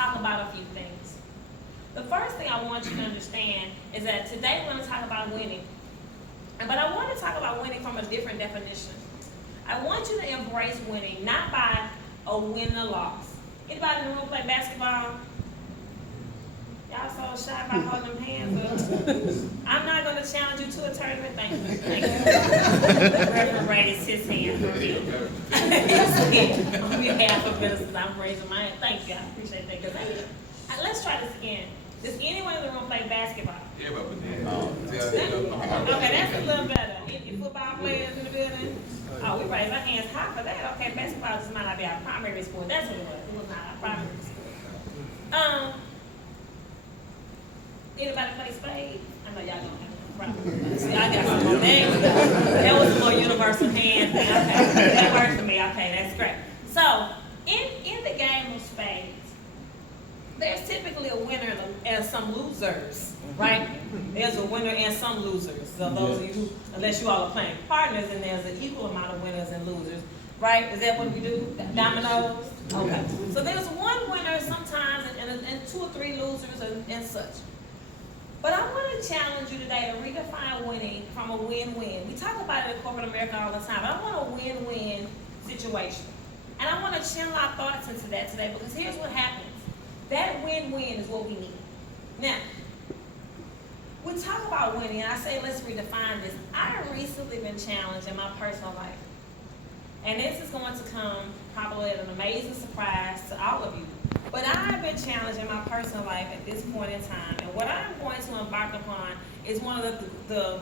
talk about a few things. The first thing I want you to understand is that today we're going to talk about winning. But I want to talk about winning from a different definition. I want you to embrace winning, not by a win and a loss. Anybody in the room play basketball? Y'all so shy about holding them hands up. I'm not going to challenge you to a tournament. Thank you. Thank you. Reverend raised his hand for me. On behalf of ministers, I'm raising my hand. Thank you. I appreciate that. Let's try this again. Does anyone in the room play basketball? Yeah, but Okay, that's a little better. Any football players in the building? Oh, we raise our hands high for that. Okay, basketball just might not be our primary sport. That's what it was. It was not our primary sport. Anybody play spades? I know y'all don't have no problem. See, I got some more names. That was a more universal hand thing. Okay, that works for me. Okay, that's great. So, in the game of spades, there's typically a winner and some losers, right? There's a winner and some losers. So those of you who, unless you all are playing partners, and there's an equal amount of winners and losers, right? Is that what we do? Dominoes? Okay. So there's one winner sometimes and two or three losers and such. But I want to challenge you today to redefine winning from a win-win. We talk about it in corporate America all the time, but I want a win-win situation. And I want to channel our thoughts into that today, because here's what happens. That win-win is what we need. Now, we talk about winning, and I say let's redefine this. I have recently been challenged in my personal life. And this is going to come probably as an amazing surprise to all of you. But I have been challenged in my personal life at this point in time. And what I'm going to embark upon is one of the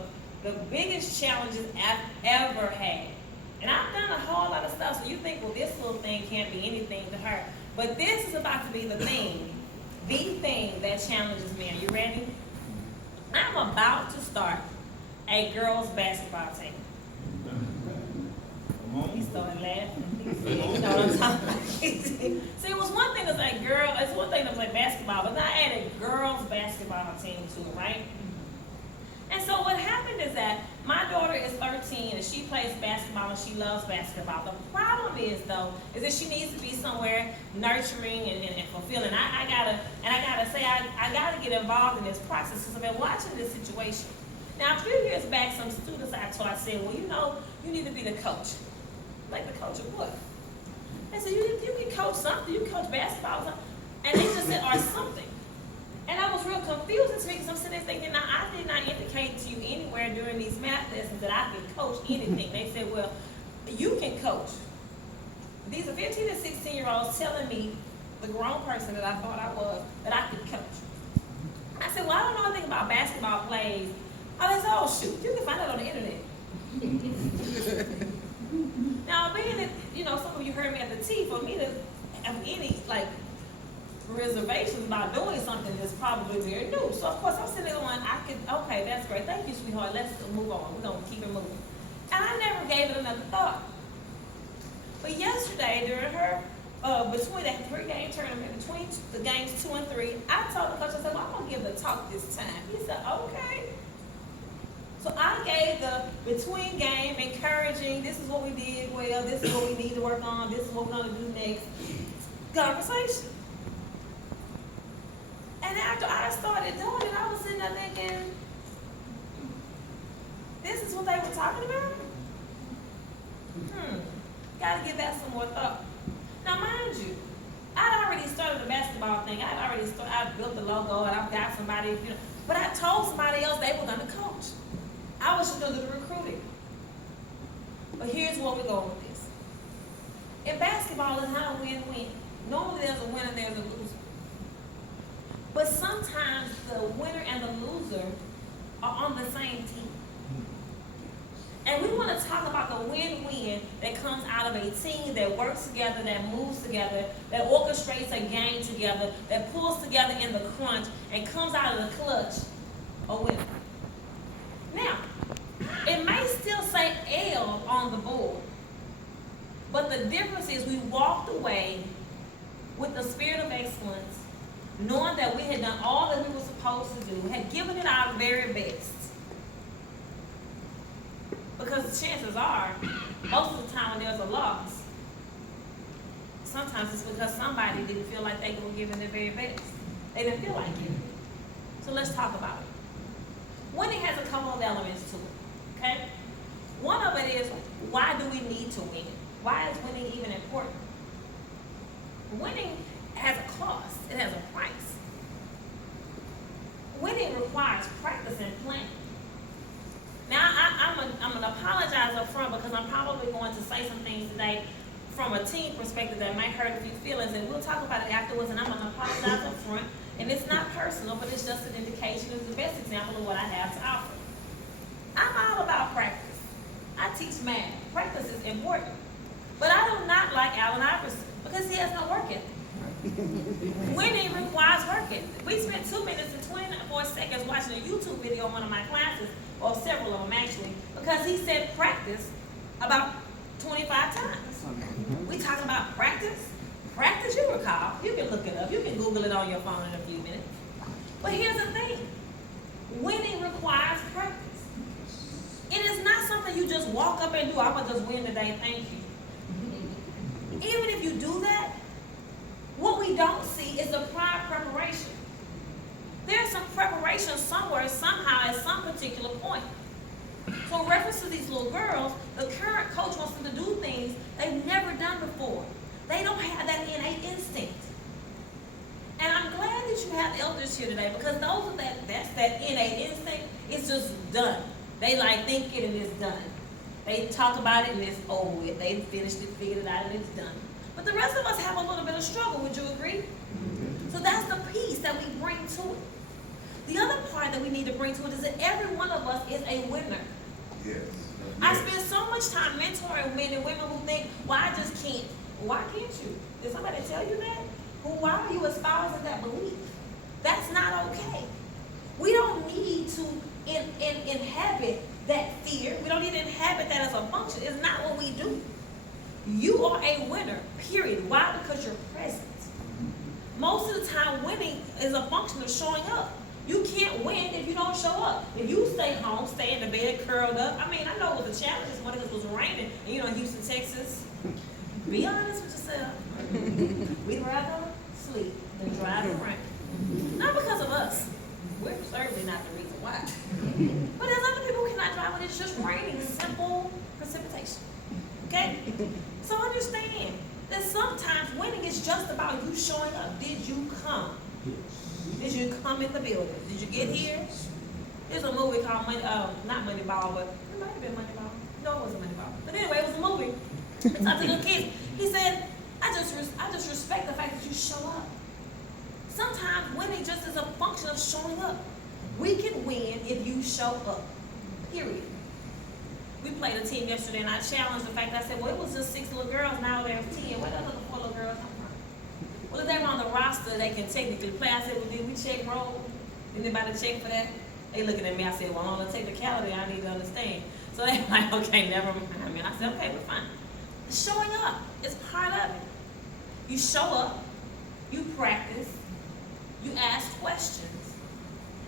biggest challenges I've ever had. And I've done a whole lot of stuff, so you think, well, this little thing can't be anything to her. But this is about to be the thing that challenges me. Are you ready? I'm about to start a girls' basketball team. He started laughing. You know what I'm talking about? See, it was one thing to say girl, it's one thing to play basketball, but now I added a girls' basketball team to it, right? And so what happened is that my daughter is 13 and she plays basketball and she loves basketball. The problem is though, is that she needs to be somewhere nurturing and fulfilling. I gotta say, I gotta get involved in this process because I've been watching this situation. Now a few years back, some students I taught said, well, you know, you need to be the coach. Like the coach of what? They said, you can coach something, you can coach basketball or something. And they just said, or something. And I was real confused to me because I'm sitting there thinking, now I did not indicate to you anywhere during these math lessons that I can coach anything. They said, well, you can coach. These are 15 and 16-year-olds telling me, the grown person that I thought I was, that I could coach. I said, well, I don't know anything about basketball plays. I said, oh, shoot, you can find that on the internet. Now, being that, you know, some of you heard me at the T, for me to have any, reservations about doing something that's probably very new. So, of course, I'm sitting there going, okay, that's great. Thank you, sweetheart. Let's move on. We're going to keep it moving. And I never gave it another thought. But yesterday, during her, between that 3-game tournament, between the games 2 and 3, I told the coach, I said, well, I'm going to give the talk this time. He said, okay. So I gave the between game, encouraging, this is what we did well, this is what we need to work on, this is what we're going to do next, conversation. And after I started doing it, I was sitting there thinking, this is what they were talking about? Gotta give that some more thought. Now mind you, I'd already started the basketball thing. I built the logo and I've got somebody, but I told somebody else they were gonna coach. I was just gonna do the recruiting. But here's where we're going with this. In basketball, it's not a win-win. Normally there's a winner, there's a loser. But sometimes the winner and the loser are on the same team. And we want to talk about the win-win that comes out of a team that works together, that moves together, that orchestrates a game together, that pulls together in the crunch and comes out of the clutch a winner. Now, it may still say L on the board, but the difference is we walked away with the spirit of excellence, knowing that we had done all that we were supposed to do, had given it our very best. Because the chances are, most of the time when there's a loss, sometimes it's because somebody didn't feel like they were giving their very best. They didn't feel like it. So let's talk about it. Winning has a couple of elements to it, okay? One of it is, why do we need to win? Why is winning even important? Winning has a cost. It has a price. Winning requires practice and planning. Now, I'm going to apologize up front because I'm probably going to say some things today from a team perspective that might hurt a few feelings, and we'll talk about it afterwards, and I'm going to apologize up front. And it's not personal, but it's just an indication. It's the best example of what I have to offer. I'm all about practice. I teach math. Practice is important. But I do not like Allen Iverson because he has no work ethic. Winning requires work ethic. We spent 2 minutes and 24 seconds watching a YouTube video on one of my classes, or several of them actually, because he said practice about 25 times. We talking about practice? Practice, you recall. You can look it up. You can Google it on your phone in a few minutes. But here's the thing. Winning requires practice. It is not something you just walk up and do. I'm going to just win today, thank you. Even if you do that, what we don't see is the prior preparation. There's some preparation somewhere, somehow, at some particular point. So in reference to these little girls, the current coach wants them to do things they've never done before. They don't have that innate instinct. And I'm glad that you have elders here today, because those of that's that innate instinct, it's just done. They like think it and it's done. They talk about it and it's over with. They finished it, figured it out, and it's done. But the rest of us have a little bit of struggle, would you agree? So that's the piece that we bring to it. The other part that we need to bring to it is that every one of us is a winner. Yes. I spend so much time mentoring men and women who think, well, I just can't. Why can't you? Did somebody tell you that? Well, why are you espousing that belief? That's not okay. We don't need to inhabit that fear. We don't need to inhabit that as a function. It's not what we do. You are a winner, period. Why? Because you're present. Most of the time, winning is a function of showing up. You can't win if you don't show up. If you stay home, stay in the bed, curled up. I mean, I know it was a challenge this morning because it was raining. And you know, Houston, Texas. Be honest with yourself. We'd rather sleep than drive around. Not because of us. We're certainly not the reason why. But there's other people who cannot drive when it's just raining. Simple precipitation. Okay? So understand that sometimes winning is just about you showing up. Did you come? Did you come in the building? Did you get here? There's a movie called not Moneyball, but it might have been Moneyball. No, it wasn't Moneyball. But anyway, it was a movie. He talked to little kids. He said, I just respect the fact that you show up. Sometimes winning just is a function of showing up. We can win if you show up. Period. We played a team yesterday, and I challenged the fact that I said, well, it was just 6 little girls, now there's 10. Where the other 4 little girls come from? Well, if they were on the roster, they can technically play. I said, well, did we check roll? Did anybody check for that? They looking at me, I said, well, on the technicality, I need to understand. So they like, okay, never mind. I said, okay, we're fine. Showing up is part of it. You show up, you practice, you ask questions.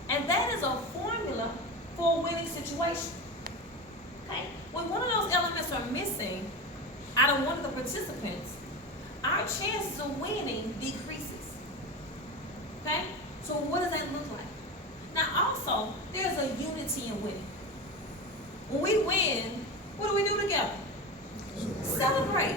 And that is a formula for a winning situation. Okay? When one of those elements are missing out of one of the participants, our chances of winning decreases. Okay? So what does that look like? Now also, there's a unity in winning. When we win, what do we do together? Celebrate.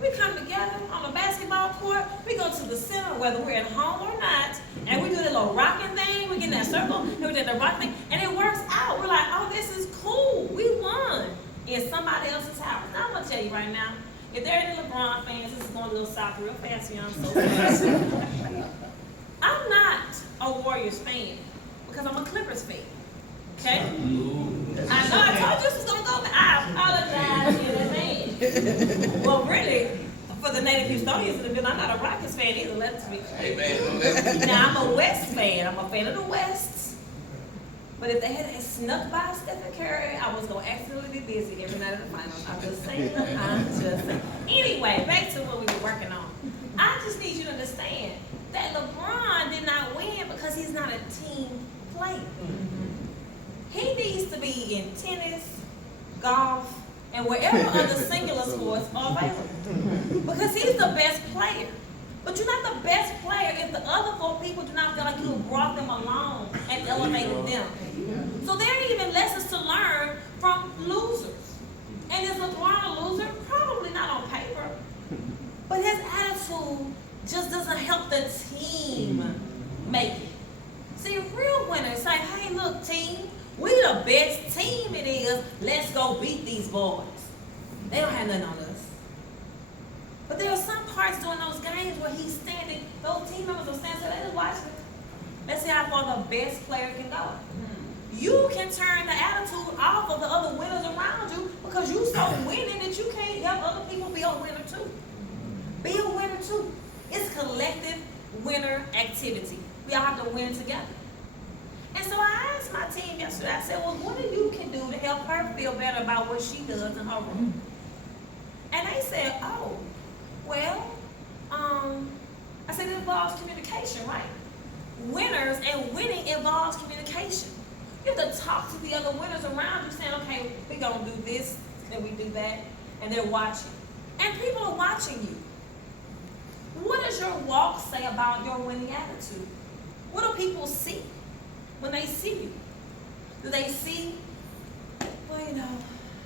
We come together on the basketball court. We go to the center, whether we're at home or not, and we do that little rocking thing. We get in that circle, and we do the rock thing, and it works out. We're like, oh, this is cool. We won in somebody else's house. Now, I'm going to tell you right now, if there are any LeBron fans, this is going a little south real fast, I'm so sorry. I'm not a Warriors fan because I'm a Clippers fan. Okay? I know I told you this was going to go, but I apologize in advance. Well, really, for the native Houstonians in the building, I'm not a Rockets fan either, let's be clear. Now, I'm a West fan. I'm a fan of the West. But if they had snuck by Stephen Curry, I was going to accidentally be busy every night of the finals. I'm just saying. I'm just saying. Anyway, back to what we were working on. I just need you to understand that LeBron did not win because he's not a team player. He needs to be in tennis, golf, and wherever other singular sports are available. Because he's the best player. But you're not the best player if the other 4 people do not feel like you have brought them along and elevated them. So there are even lessons to learn from losers. And is LeBron a loser? Probably not on paper. But his attitude just doesn't help the team make it. See, real winners say, hey, look, team, we the best team it is. Let's go beat these boys. They don't have nothing on us. But there are some parts during those games where he's standing, those team members are standing, so they just watch it. Let's see how far the best player can go. You can turn the attitude off of the other winners around you because you so winning that you can't help other people be a winner too. Be a winner too. It's collective winner activity. We all have to win together. And so I asked my team yesterday, I said, well, what do you can do to help her feel better about what she does in her room? And they said, oh, well, I said it involves communication, right? Winners and winning involves communication. You have to talk to the other winners around you saying, okay, we're going to do this, then we do that, and they're watching. And people are watching you. What does your walk say about your winning attitude? What do people see when they see you? Do they see, well, you know,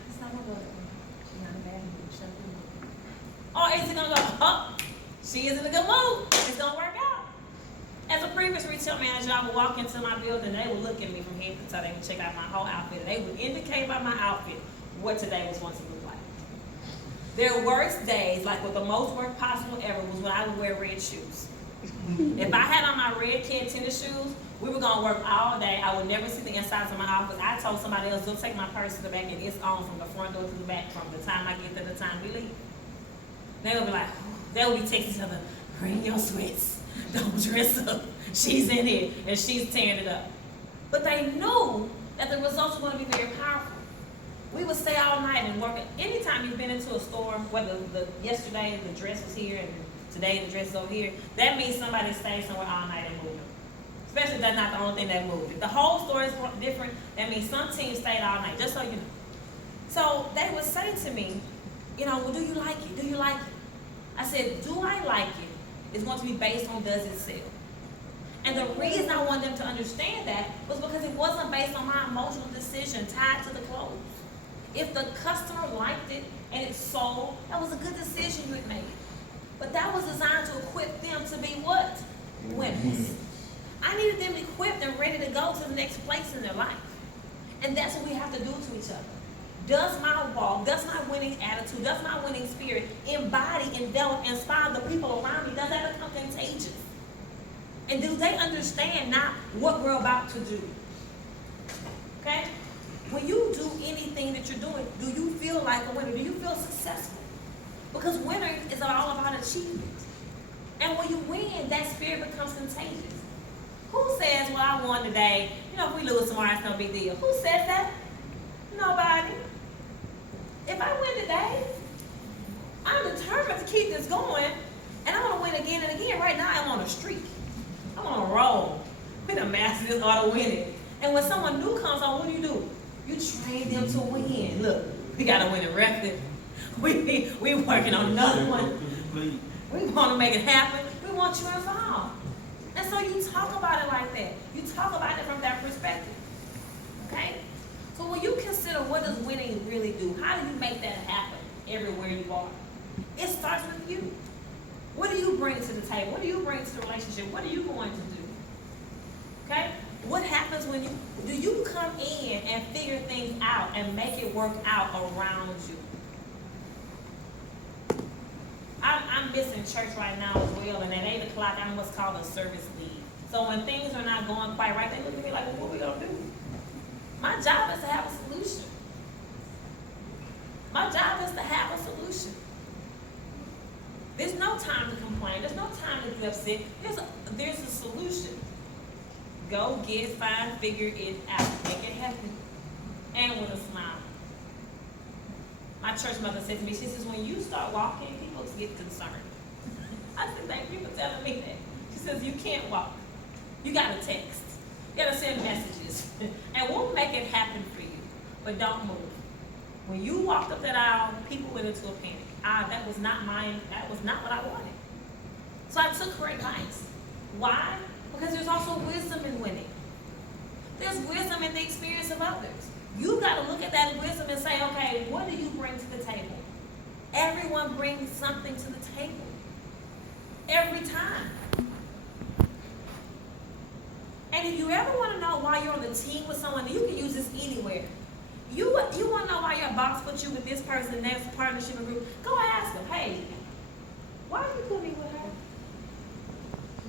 it's not going to go. She's not in a bad mood. Shut up. Or is it going to go, oh, she is in a good mood. It's going to work out. As a previous retail manager, I would walk into my building, they would look at me from head to toe, they would check out my whole outfit. They would indicate by my outfit what today was going to look like. Their worst days, like with the most work possible ever, was when I would wear red shoes. If I had on my red kid tennis shoes, we were going to work all day. I would never see the insides of my office. I told somebody else, go take my purse to the back, and it's on from the front door to the back from the time I get to the time we leave. They would be like, they would be texting each other, bring your sweats. Don't dress up. She's in it, and she's tearing it up. But they knew that the results were going to be very powerful. We would stay all night and work. Anytime you've been into a store, whether yesterday the dress was here and today the dress is over here, that means somebody stayed somewhere all night and moved. Especially if that's not the only thing that moved. If the whole store is different, that means some teams stayed all night, just so you know. So they would say to me, you know, well, do you like it? Do you like it? I said, do I like it? It's going to be based on does it sell. And the reason I wanted them to understand that was because it wasn't based on my emotional decision tied to the clothes. If the customer liked it and it sold, that was a good decision you had made. But that was designed to equip them to be what? Winners. I needed them equipped and ready to go to the next place in their life. And that's what we have to do to each other. Does my walk, does my winning attitude, does my winning spirit embody, envelop, inspire the people around me? Does that become contagious? And do they understand now what we're about to do? Okay? When you do anything that you're doing, do you feel like a winner? Do you feel successful? Because winning is all about achievement. And when you win, that spirit becomes contagious. Who says, well, I won today. You know, if we lose tomorrow, it's no big deal. Who says that? Nobody. If I win today, I'm determined to keep this going, and I want to win again and again. Right now, I'm on a streak. I'm on a roll. We done mastered this art of winning. And when someone new comes on, what do? You train them to win. Look, we got to win a record. We working on another one. We want to make it happen. We want you involved. And so you talk about it like that. You talk about it from that perspective. Okay? So when you consider what does winning really do, how do you make that happen everywhere you are? It starts with you. What do you bring to the table? What do you bring to the relationship? What are you going to do? Okay? What happens when do you come in and figure things out and make it work out around you? I'm missing church right now as well, and at 8 o'clock I'm what's called a service lead. So when things are not going quite right, they look at me like, well, what are we going to do? My job is to have a solution. My job is to have a solution. There's no time to complain. There's no time to be upset. There's a solution. Go, get, find, figure it out. Make it happen. And with a smile. My church mother said to me, she says, when you start walking, people get concerned. I said, thank you for telling me that. She says, you can't walk. You got to text. You got to send messages. And we'll make it happen for you. But don't move. When you walked up that aisle, people went into a panic. That was not what I wanted. So I took her advice. Why? Because there's also wisdom in winning. There's wisdom in the experience of others. You've got to look at that wisdom and say, okay, what do you bring to the table? Everyone brings something to the table. Every time. And if you ever want to know why you're on the team with someone, you can use this anywhere. You want to know why your boss put you with this person, next partnership and group, go ask them, hey, why you put me with her?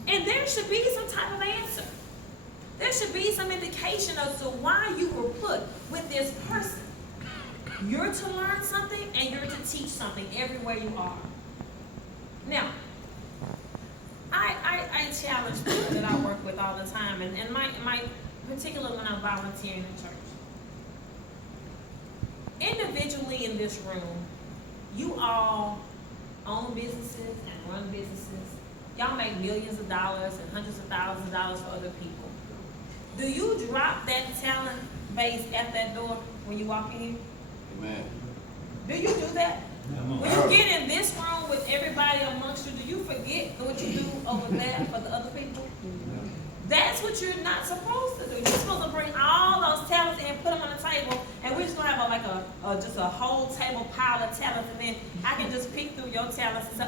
And there should be some type of answer. There should be some indication as to why you were put with this person. You're to learn something and you're to teach something everywhere you are. Now, I challenge people that I work with all the time, and my particularly when I'm volunteering in church. Individually in this room, you all own businesses and run businesses. Y'all make millions of dollars and hundreds of thousands of dollars for other people. Do you drop that talent base at that door when you walk in here? Amen. Do you do that? When you get in this room with everybody amongst you, do you forget what you do over there for the other people? That's what you're not supposed to do. You're supposed to bring all those talents and put them on the table, and we're just gonna have just a whole table pile of talents, and then I can just pick through your talents and say,